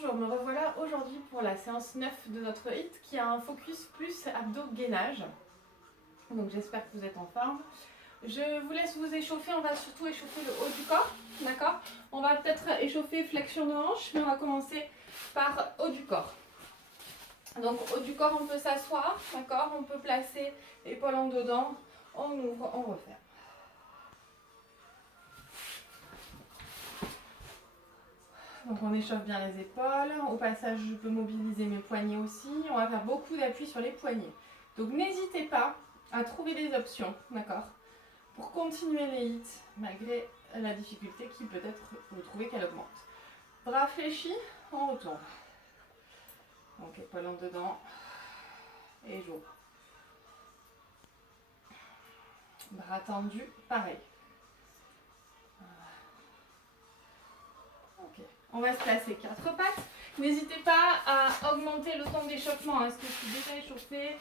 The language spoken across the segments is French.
Bonjour, me revoilà aujourd'hui pour la séance 9 de notre HIIT qui a un focus plus abdos-gainage. Donc j'espère que vous êtes en forme. Je vous laisse vous échauffer, on va surtout échauffer le haut du corps, d'accord? On va peut-être échauffer flexion de hanche, mais on va commencer par haut du corps. Donc haut du corps, on peut s'asseoir, d'accord? On peut placer l'épaule en dedans, on ouvre, on referme. Donc on échauffe bien les épaules. Au passage, je peux mobiliser mes poignets aussi. On va faire beaucoup d'appui sur les poignets. Donc n'hésitez pas à trouver des options, d'accord, pour continuer les hits malgré la difficulté qui peut-être vous trouvez qu'elle augmente. Bras fléchis, on retourne. Donc épaules en dedans et j'ouvre. Bras tendus, pareil. Ok. On va se placer 4 pattes. N'hésitez pas à augmenter le temps d'échauffement. Est-ce que je suis déjà échauffée?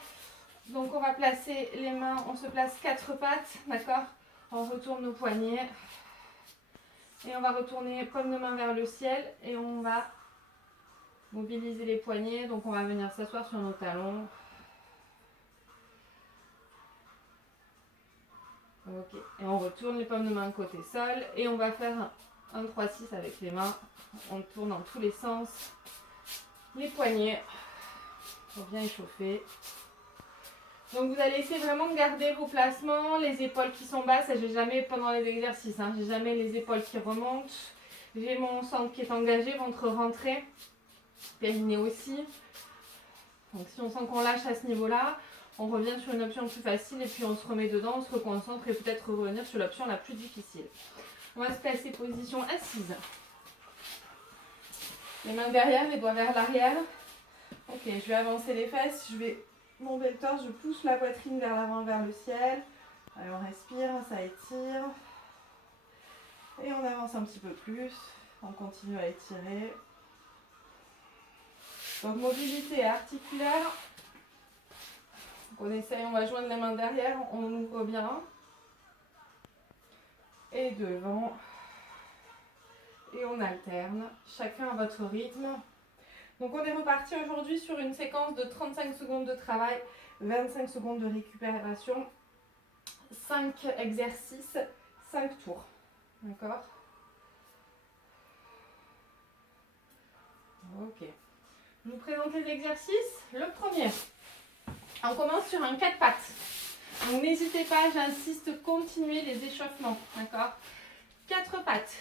Donc on va placer les mains, on se place 4 pattes, d'accord? On retourne nos poignets. Et on va retourner paume de main vers le ciel. Et on va mobiliser les poignets. Donc on va venir s'asseoir sur nos talons. Ok. Et on retourne les paumes de main côté sol. Et on va faire un 3-6 avec les mains. On tourne dans tous les sens. Les poignets pour bien échauffer. Donc vous allez essayer vraiment de garder vos placements, les épaules qui sont basses, et j'ai jamais pendant les exercices, j'ai jamais les épaules qui remontent. J'ai mon centre qui est engagé, ventre rentré, périnée aussi. Donc si on sent qu'on lâche à ce niveau-là, on revient sur une option plus facile et puis on se remet dedans, on se reconcentre et peut-être revenir sur l'option la plus difficile. On va se placer position assise. Les mains derrière, les doigts vers l'arrière. Ok, je vais avancer les fesses, je vais monter le torse, je pousse la poitrine vers l'avant, vers le ciel. Allez, on respire, ça étire. Et on avance un petit peu plus. On continue à étirer. Donc mobilité articulaire. Donc on essaye, on va joindre les mains derrière, on ouvre bien. Et devant. Et on alterne, chacun à votre rythme. Donc on est reparti aujourd'hui sur une séquence de 35 secondes de travail, 25 secondes de récupération, 5 exercices, 5 tours. D'accord? Ok. Je vous présente les exercices. Le premier, on commence sur un 4 pattes. Donc n'hésitez pas, j'insiste, continuez les échauffements. D'accord? 4 pattes.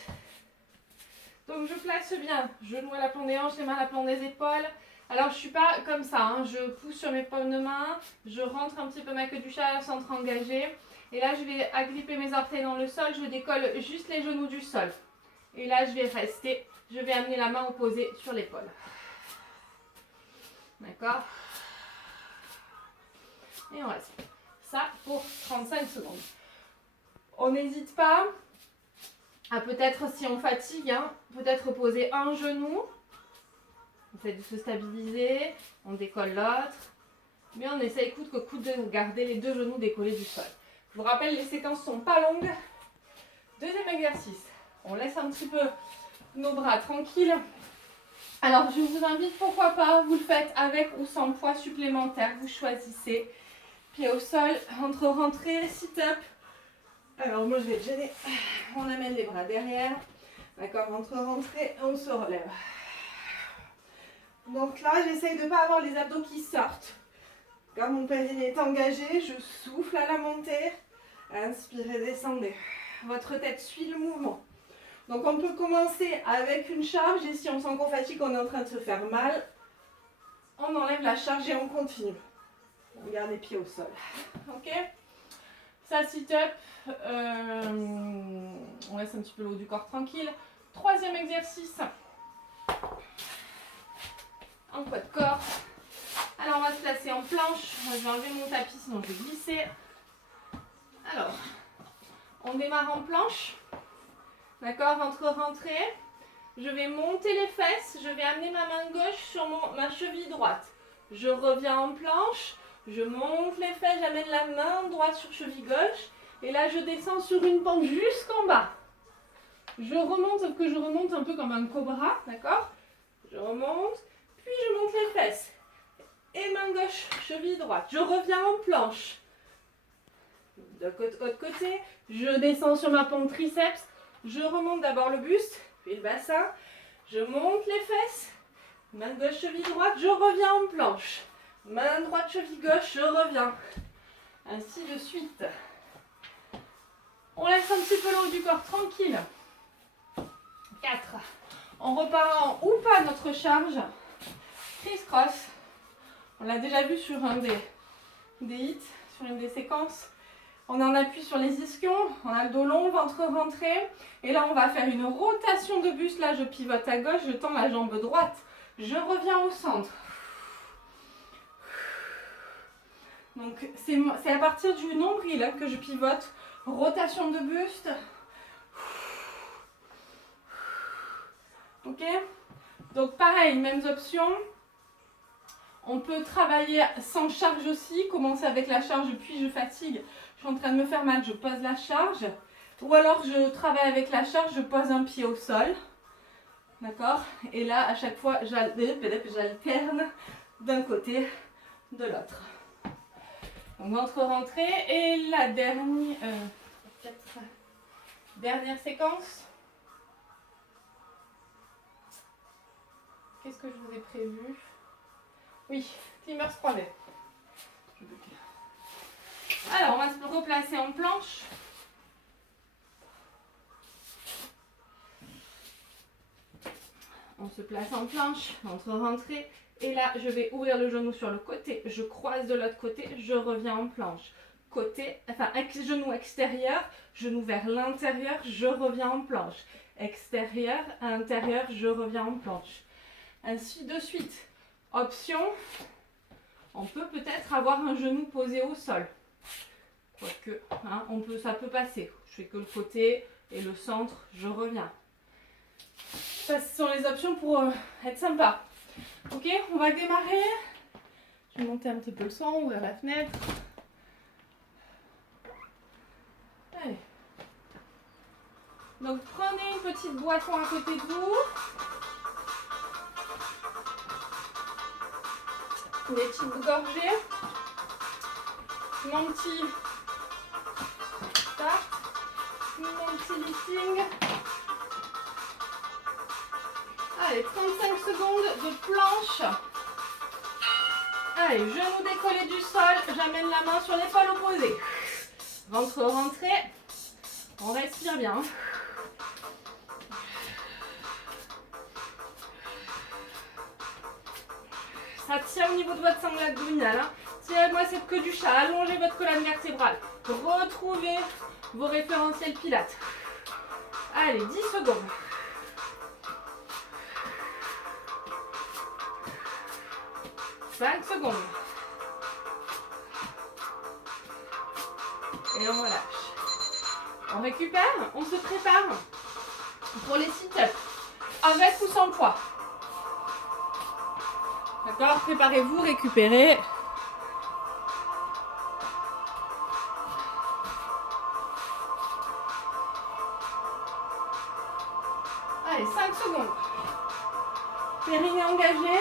Donc je place bien, genou à l'aplomb des hanches, les mains à l'aplomb des épaules. Alors je ne suis pas comme ça, je pousse sur mes paumes de main, je rentre un petit peu ma queue du chat, centre engagé. Et là je vais agripper mes orteils dans le sol, je décolle juste les genoux du sol. Et là je vais rester, je vais amener la main opposée sur l'épaule. D'accord? Et on reste. Ça pour 35 secondes. On n'hésite pas à peut-être, si on fatigue, peut-être poser un genou. On essaie de se stabiliser, on décolle l'autre. Mais on essaye coûte que coûte de garder les deux genoux décollés du sol. Je vous rappelle, les séquences ne sont pas longues. Deuxième exercice. On laisse un petit peu nos bras tranquilles. Alors, je vous invite, pourquoi pas, vous le faites avec ou sans poids supplémentaire. Vous choisissez. Pied au sol, entre rentrée, sit-up. Alors, moi, je vais gêner. On amène les bras derrière. D'accord, entre rentrée, on se relève. Donc là, j'essaye de ne pas avoir les abdos qui sortent. Quand mon périnée est engagé, je souffle à la montée. Inspirez, descendez. Votre tête suit le mouvement. Donc on peut commencer avec une charge et si on sent qu'on fatigue, qu'on est en train de se faire mal, on enlève la charge et on continue. On garde les pieds au sol. Ok? Ça, sit-up. On laisse un petit peu le haut du corps tranquille. Troisième exercice. En poids de corps. Alors on va se placer en planche. Moi je vais enlever mon tapis sinon je vais glisser. Alors, on démarre en planche. D'accord, ventre rentré. Je vais monter les fesses. Je vais amener ma main gauche sur ma cheville droite. Je reviens en planche. Je monte les fesses. J'amène la main droite sur cheville gauche. Et là je descends sur une pente jusqu'en bas. Je remonte, sauf que je remonte un peu comme un cobra. D'accord? Je remonte. droite. Je reviens en planche. De l'autre côté, je descends sur ma pompe triceps. Je remonte d'abord le buste, puis le bassin. Je monte les fesses. Main gauche, cheville droite, je reviens en planche. Main droite, cheville gauche, je reviens. Ainsi de suite. On laisse un petit peu l'angle du corps tranquille. 4. On repart en ou pas notre charge. Criss-cross. On l'a déjà vu sur un des hits, sur une des séquences. On en appuie sur les ischions, on a le dos long, ventre rentré. Et là, on va faire une rotation de buste. Là, je pivote à gauche, je tends la jambe droite. Je reviens au centre. Donc, c'est à partir du nombril hein, que je pivote. Rotation de buste. Ok? Donc, pareil, mêmes options. On peut travailler sans charge aussi. Commencer avec la charge, puis je fatigue. Je suis en train de me faire mal, je pose la charge. Ou alors, je travaille avec la charge, je pose un pied au sol. D'accord? Et là, à chaque fois, j'alterne d'un côté, de l'autre. Donc, ventre rentré. Et la dernière séquence. Qu'est-ce que je vous ai prévu? Oui, climbers croisés. Alors, on va se replacer en planche. On se place en planche, ventre rentré. Et là, je vais ouvrir le genou sur le côté. Je croise de l'autre côté, je reviens en planche. Côté, enfin, genou extérieur, genou vers l'intérieur, je reviens en planche. Extérieur, intérieur, je reviens en planche. Ainsi de suite. Option, on peut peut-être avoir un genou posé au sol. Quoique, hein, ça peut passer. Je fais que le côté et le centre, je reviens. Ça, ce sont les options pour être sympa. Ok, on va démarrer. Je vais monter un petit peu le son, ouvrir la fenêtre. Allez. Donc, prenez une petite boisson à côté de vous. Des petites gorgées. Mon petit start. Mon petit lifting. Allez, 35 secondes de planche. Allez, genou décollé du sol. J'amène la main sur l'épaule opposée. Ventre rentré. On respire bien. Ça tient au niveau de votre sangle abdominale. Hein. Tirez-moi cette queue du chat. Allongez votre colonne vertébrale. Retrouvez vos référentiels pilates. Allez, 10 secondes. « 5 secondes. Et on relâche. On récupère, on se prépare pour les sit-ups. Avec ou sans poids. D'accord? Préparez-vous, récupérez. Allez, 5 secondes. Périnée engagé.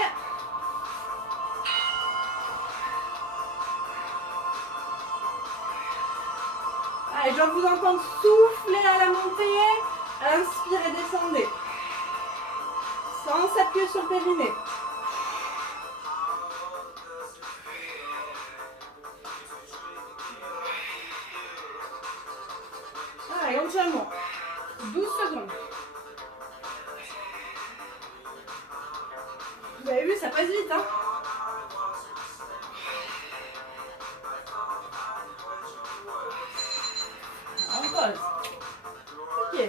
Allez, je vais vous entendre souffler à la montée. Inspirez, descendez. Sans s'appuyer sur le périnée. Allez, entièrement. 12 secondes. Vous avez vu, ça passe vite, hein? On pose. Ok.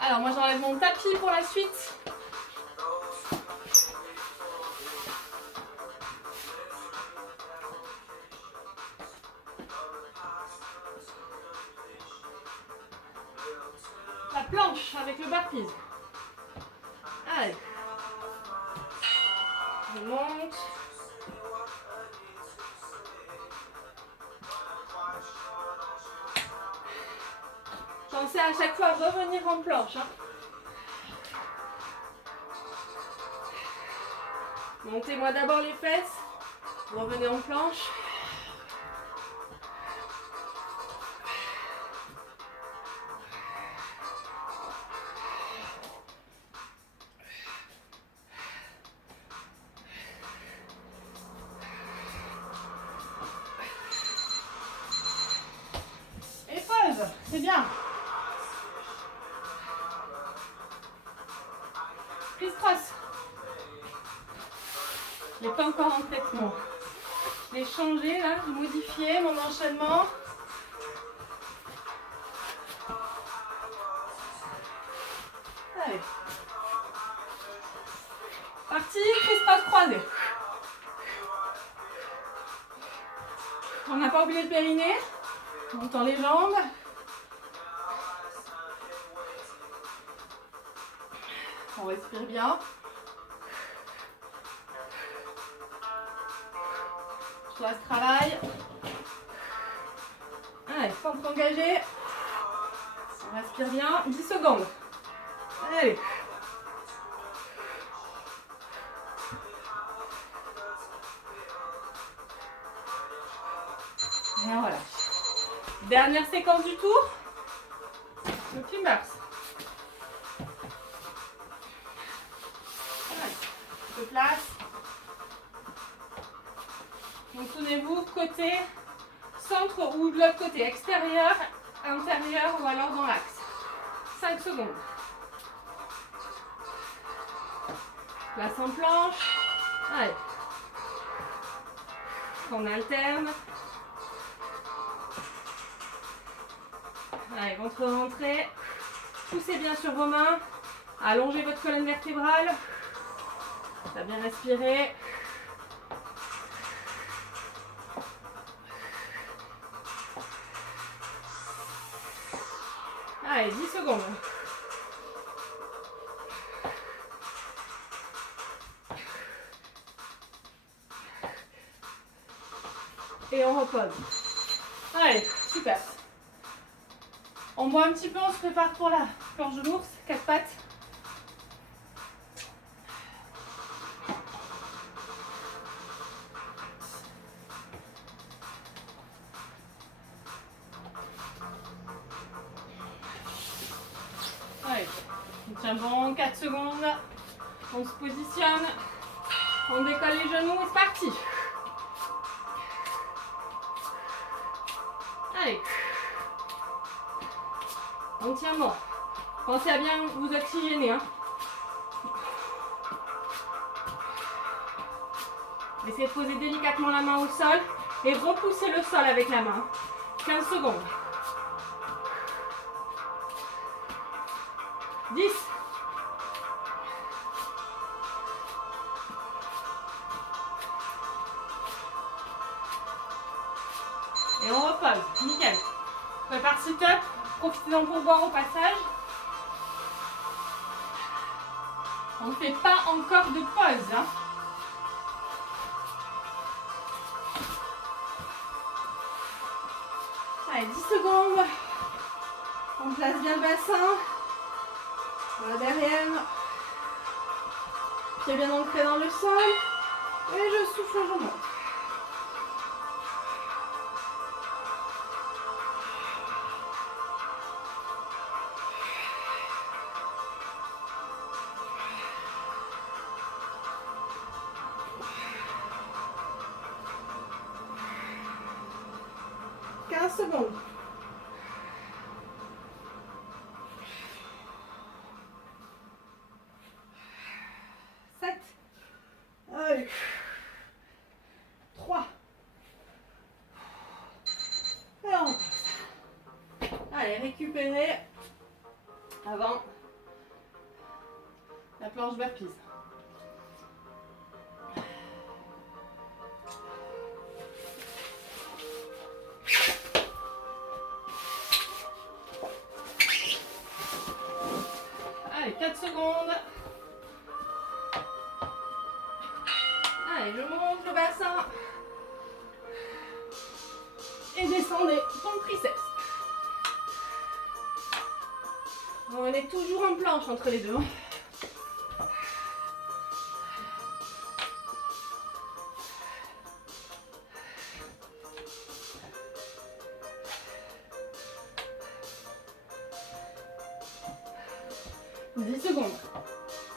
Alors, moi, j'enlève mon tapis pour la suite. La planche avec le burpees. Allez. Je monte. Pensez à chaque fois à revenir en planche. Hein. Montez-moi d'abord les fesses. Revenez en planche. Et pause, c'est bien. Criss-cross. Il n'est pas encore en traitement. Je l'ai changé là, j'ai modifié mon enchaînement. Allez. Parti, criss-cross croisé. On n'a pas oublié le périnée. On tend les jambes. On respire bien. Je laisse travail. Allez, centre engagé. On respire bien. 10 secondes. Allez. Et voilà. Dernière séquence du tour. Le climbers. Se place. Donc souvenez-vous, côté centre ou de l'autre côté, extérieur, intérieur ou alors dans l'axe. 5 secondes. Place en planche. Allez. On alterne. Allez, ventre rentré. Poussez bien sur vos mains. Allongez votre colonne vertébrale. Ça a bien respiré. Allez, 10 secondes. Et on repose. Allez, super. On boit un petit peu, on se prépare pour la planche de l'ours, 4 pattes. Allez, on tient bon, 4 secondes. On se positionne. On décolle les genoux et c'est parti. Allez. On tient bon. Pensez à bien vous oxygéner. Hein. Essayez de poser délicatement la main au sol et repousser le sol avec la main. 15 secondes. 10. Et on repose. Nickel. Prépare sit-up. Profitez-en pour boire au passage. On ne fait pas encore de pause. Hein. Allez, 10 secondes. On place bien le bassin. Voilà derrière. Pied bien ancré dans le sol. Et je souffle, je monte. Secondes. 7. Allez. 3. Et on passe. Allez, récupérez avant la planche burpees. Allez, 4 secondes. Allez, je monte le bassin. Et descendez ton triceps. Revenez toujours en planche entre les deux. secondes.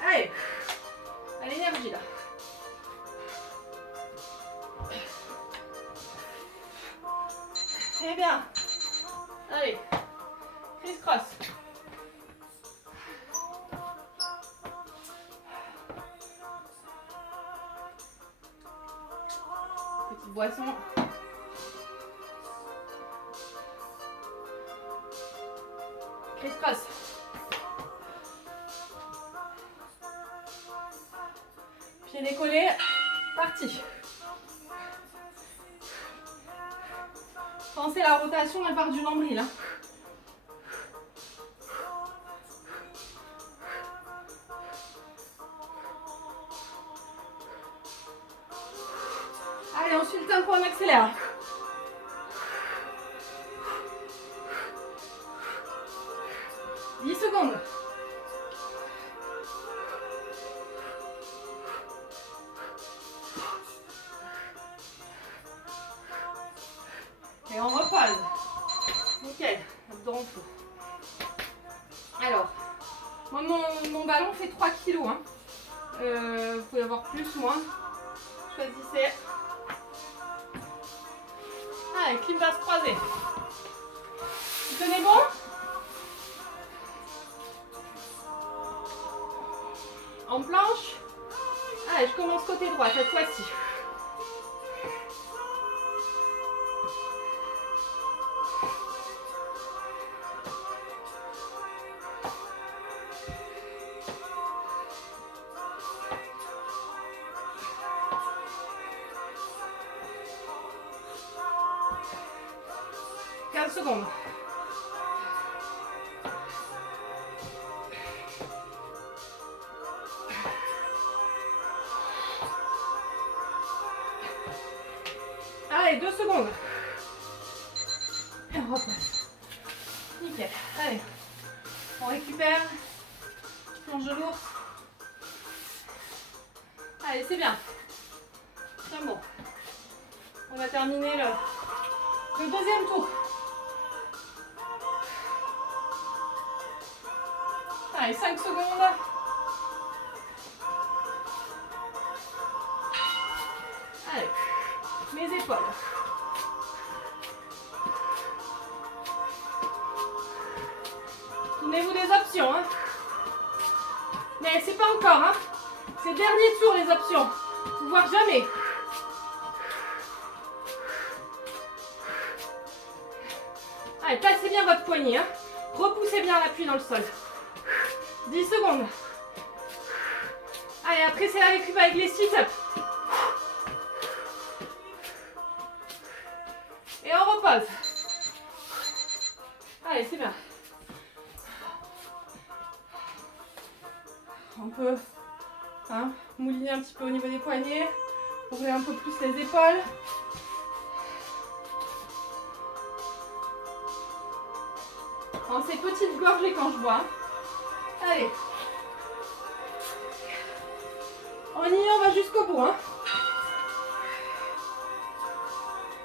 Allez, à l'énergie là. Très bien. Allez, criss-cross. Petite boisson. Criss-cross. Pied décollé, parti. Pensez la rotation, elle part du nombril. Hein. Allez, on suit le tempo, on accélère. Secondes. Et on repose. Nickel. Abdos en feu. Alors, moi mon ballon fait 3 kg. Hein. Vous pouvez avoir plus, moins. Choisissez. Allez, clean base croisée. Vous tenez bon? En planche. Allez, je commence côté droit cette fois-ci. Secondes. Allez, 2 secondes. Et on repasse. Nickel. Allez, on récupère. Plonge de l'ours. Allez, c'est bien. C'est bon. On va terminer le deuxième tour. Allez, 5 secondes. Allez, mes épaules. Donnez-vous des options. Hein. Mais c'est pas encore. Hein. C'est le dernier tour les options. Voire jamais. Allez, placez bien votre poignet. Hein. Repoussez bien l'appui dans le sol. 10 secondes. Allez, après c'est la récup avec les sit-ups. Et on repose. Allez, c'est bien. On peut mouliner un petit peu au niveau des poignets. Ouvrir un peu plus les épaules. Pensez petite gorgée quand je bois. Allez. On y est, on va jusqu'au bout. Hein.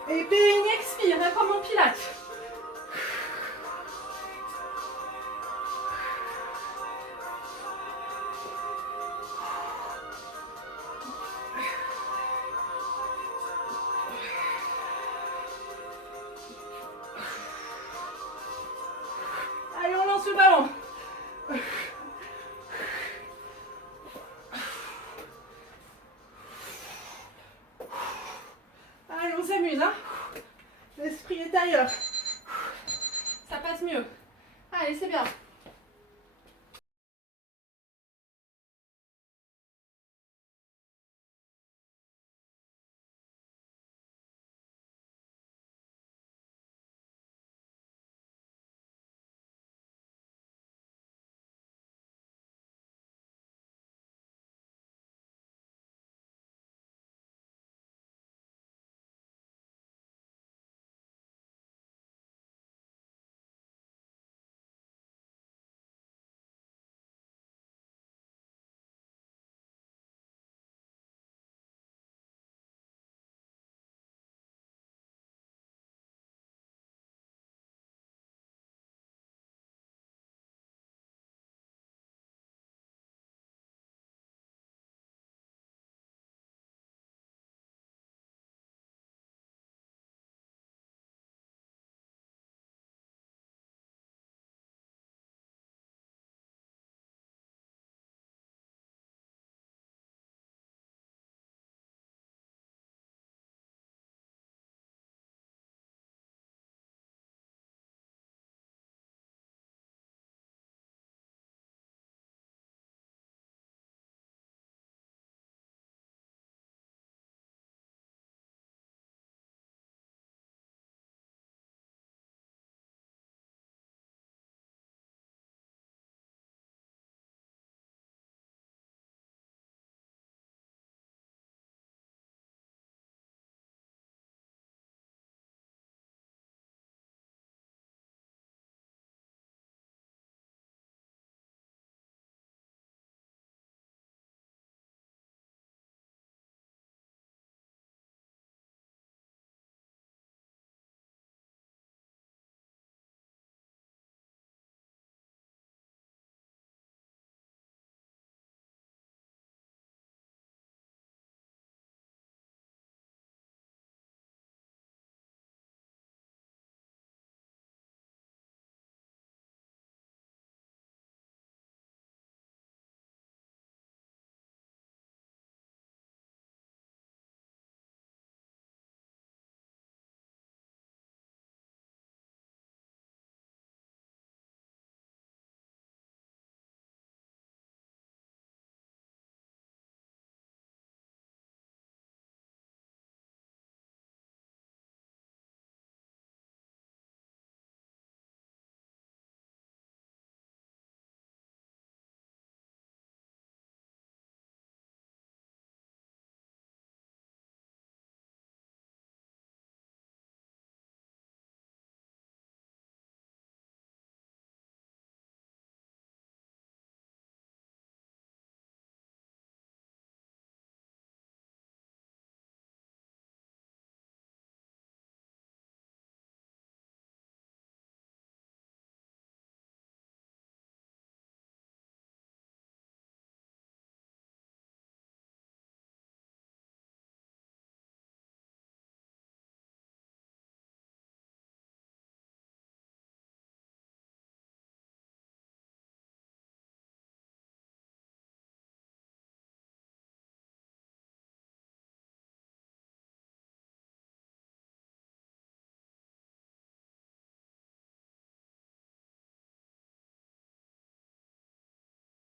Et périnée expire, hein, comme en pilates. Allez, on lance le ballon. Allez, on s'amuse, hein. L'esprit est ailleurs. Ça passe mieux. Allez, c'est bien.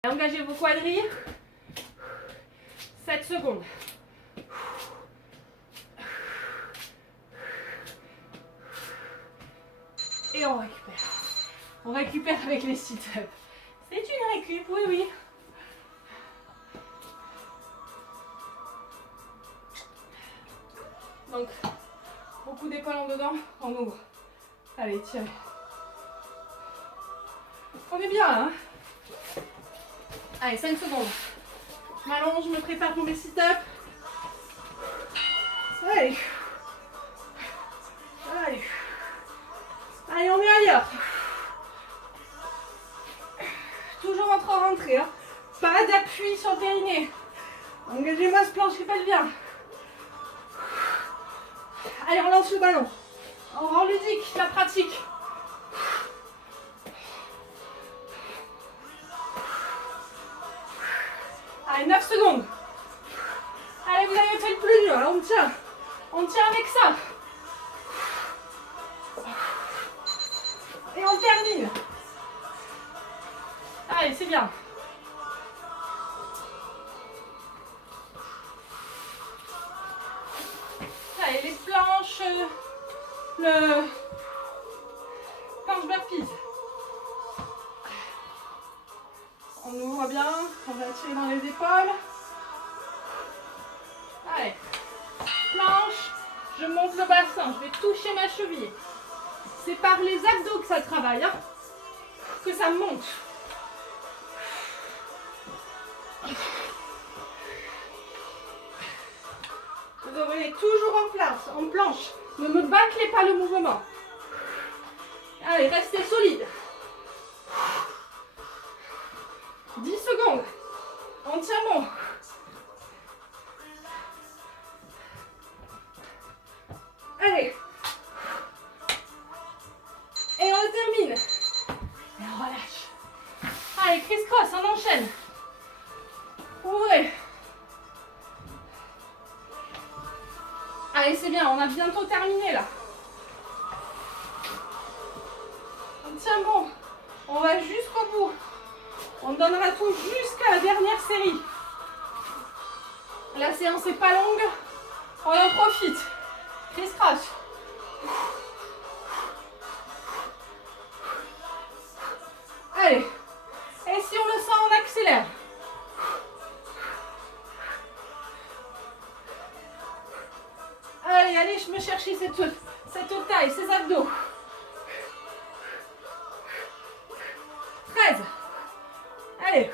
Engagez vos quadris. 7 secondes. Et on récupère. On récupère avec les sit-ups. C'est une récup, oui, oui. Donc, beaucoup d'épaules en dedans, on ouvre. Allez, tirez. On est bien là, hein? Allez, 5 secondes. Je m'allonge, je me prépare pour mes sit-ups. Allez. Allez. Allez, on est ailleurs. Toujours entre-rentrée, hein. Pas d'appui sur le périnée. Engagez-moi ce plancher pelvien. Allez, on lance le ballon. On rend ludique la pratique. Allez, 9 secondes. Allez, vous avez fait le plus dur. Là, on tient. On tient avec ça. Et on termine. Allez, c'est bien. Allez, les planches, le planche burpees. On ouvre bien, on va tirer dans les épaules. Allez, planche, je monte le bassin, je vais toucher ma cheville. C'est par les abdos que ça travaille, hein, que ça monte. Vous revenez toujours en planche. Ne me bâclez pas le mouvement. Allez, restez solide. 10 secondes. On tient bon. Allez. Et on le termine. Et on relâche. Allez, criss-cross, on enchaîne. Ouvrez. Allez, c'est bien, on a bientôt terminé là. On tient bon. On va jusqu'au bout. On donnera tout jusqu'à la dernière série. La séance n'est pas longue. On en profite. Criss-cross. Allez. Et si on le sent, on accélère. Allez, allez, je me chercher cette taille, ces abdos. 13. Allez.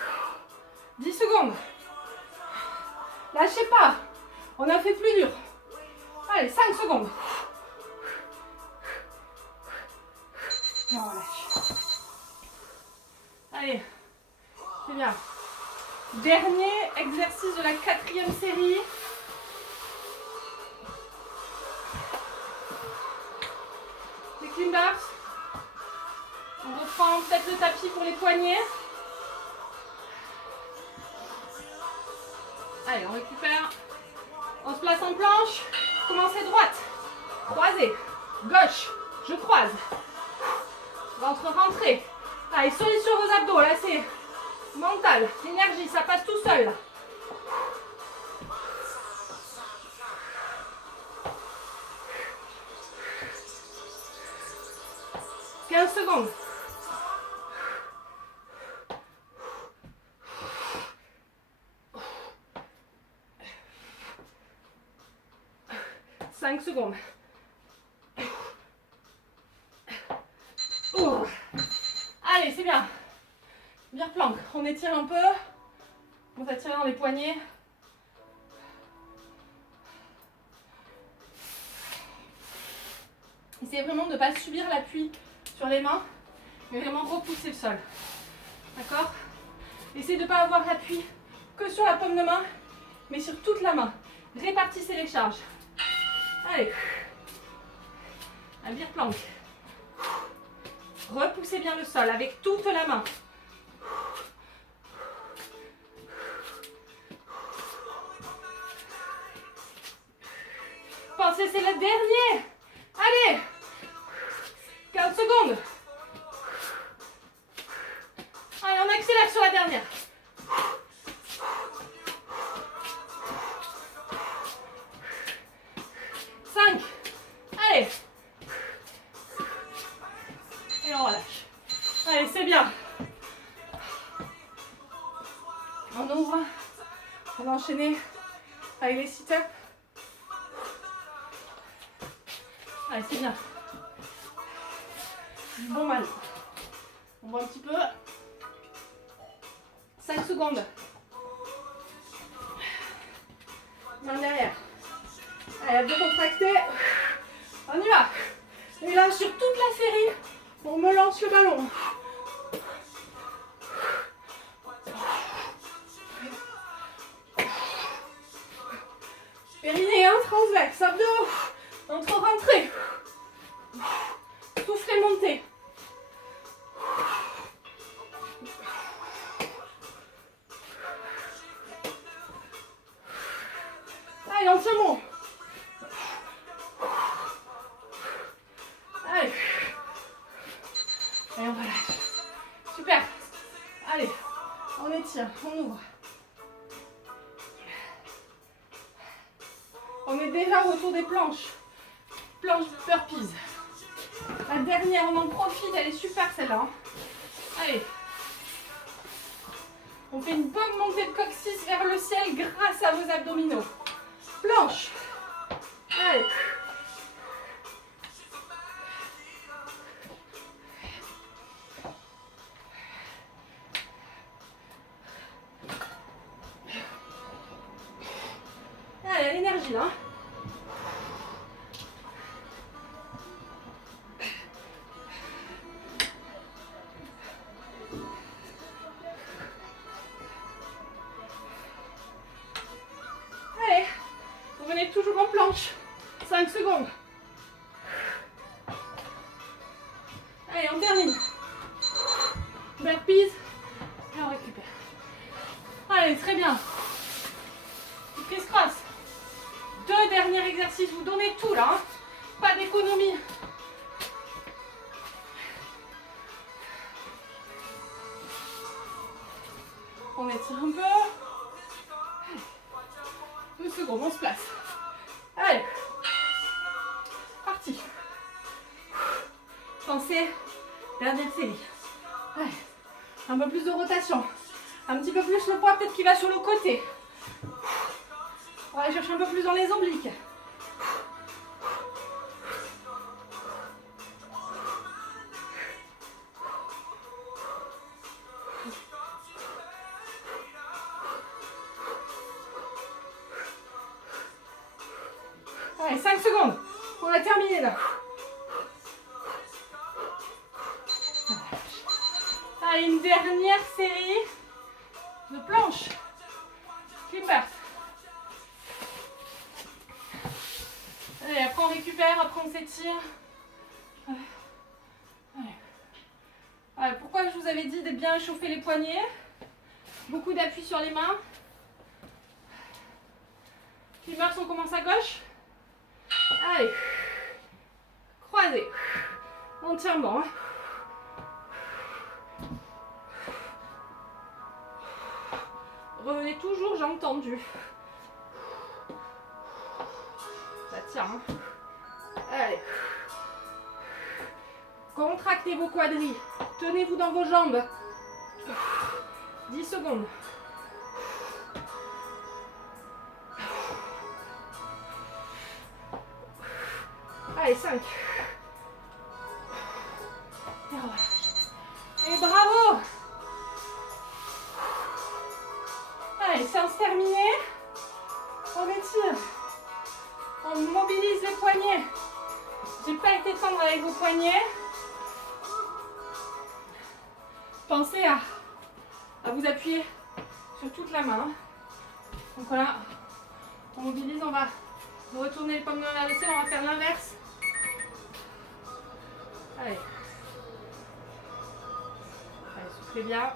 10 secondes. Lâchez pas. On a fait plus dur. Allez, 5 secondes. Et on relâche. Allez. C'est bien. Dernier exercice de la 4e série. Les clean bars. On reprend peut-être le tapis pour les poignets. Allez, on récupère. On se place en planche. Commencez droite. Croisez. Gauche. Je croise. Ventre rentré. Allez, solide sur vos abdos. Là, c'est mental. L'énergie, ça passe tout seul. Là. 15 secondes. Secondes. Ouh. Allez, c'est bien. Bien planque. On étire un peu. On s'attire dans les poignets. Essayez vraiment de ne pas subir l'appui sur les mains, mais vraiment repousser le sol. D'accord? Essayez de ne pas avoir l'appui que sur la paume de main, mais sur toute la main. Répartissez les charges. Allez, un beer plank. Repoussez bien le sol avec toute la main. Pensez, c'est le dernier. Allez, 15 secondes. Allez, on accélère sur la dernière. besoin. On va enchaîner avec les sit-ups. Allez, c'est bien. Bon mal. On voit un petit peu. 5 secondes. Main derrière. Allez, abdos contractés. On y va. Et là, sur toute la série, on me lance le ballon. Périnée, hein, transverse, abdos, entre-rentrée. Soufflez, montez. Allez, on tient bon. Allez. Et on relâche. Super. Allez, on étire, on ouvre. On est déjà autour des planches. Planche burpees. La dernière, on en profite, elle est super celle-là. Allez. On fait une bonne montée de coccyx vers le ciel grâce à vos abdominaux. Planche. Allez. Allez, à l'énergie là. Allez, vous venez toujours en planche. 5 secondes. Allez, on termine. Burpees. Et on récupère. Allez, très bien. Criss-cross. 2 derniers exercices. Vous donnez tout là. Hein. Pas d'économie. On étire un peu. Allez. 2 secondes, on se place. Allez. Parti. Pensez, dernière série. Allez. Un peu plus de rotation. Un petit peu plus le poids peut-être qui va sur le côté. On va aller chercher un peu plus dans les obliques. Allez, 5 secondes. On a terminé là. Allez, une dernière série de planches. Clippers. Allez, après on récupère, après on s'étire. Allez, pourquoi je vous avais dit de bien échauffer les poignets? Beaucoup d'appui sur les mains. Clippers, on commence à gauche. Allez. Croisé. On tient bon. Hein. Revenez toujours jambes tendues. Ça tient. Hein. Allez. Contractez vos quadris. Tenez-vous dans vos jambes. 10 secondes. Allez, 5. Et relâche. Et bravo! Allez, séance terminée. On étire. On mobilise les poignets. J'ai pas été tendre avec vos poignets. Pensez à vous appuyer sur toute la main. Donc voilà, on mobilise, on va retourner les pommes de la vaisselle, on va faire l'inverse. Allez. Allez, soufflez bien.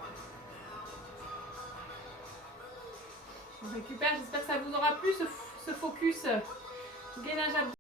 On récupère, j'espère que ça vous aura plu ce focus gainage abdominal.